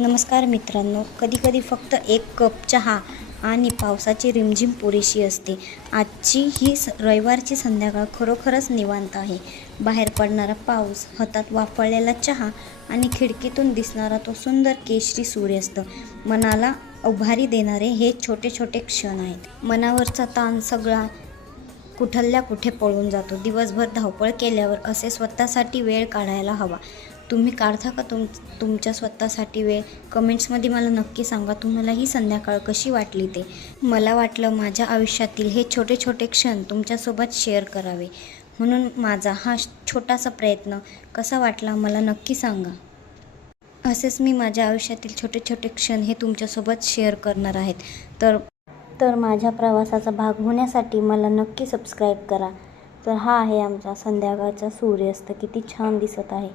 नमस्कार मित्रांनो, कधीकधी फक्त एक कप चहा आणि पावसाची रिमझिम पुरेशी असते. आजची ही रविवारची संध्याकाळ खरोखरच निवांत आहे. बाहेर पडणारा पाऊस, हातात वाफाळलेला चहा आणि खिडकीतून दिसणारा तो सुंदर केशरी सूर्यास्त मनाला उभारी देणारे हे छोटे छोटे क्षण आहेत. मनावरचा ताण सगळा कुठल्या कुठे पळून जातो. दिवसभर धावपळ केल्यावर असे स्वतःसाठी वेळ काढायला हवा. तुम्ही काढता का तुमच्या स्वतःसाठी वेळ? कमेंट्समध्ये मला नक्की सांगा तुम्हाला ही संध्याकाळ कशी वाटली ते. मला वाटलं माझ्या आयुष्यातील हे छोटे छोटे क्षण तुमच्यासोबत शेअर करावे, म्हणून माझा हा छोटासा प्रयत्न कसा वाटला मला नक्की सांगा. असेच मी माझ्या आयुष्यातील छोटे छोटे क्षण हे तुमच्यासोबत शेअर करणार आहेत. तर माझ्या प्रवासाचा भाग होण्यासाठी मला नक्की सबस्क्राईब करा. तर हा आहे आमचा संध्याकाळचा सूर्यास्त, किती छान दिसत आहे.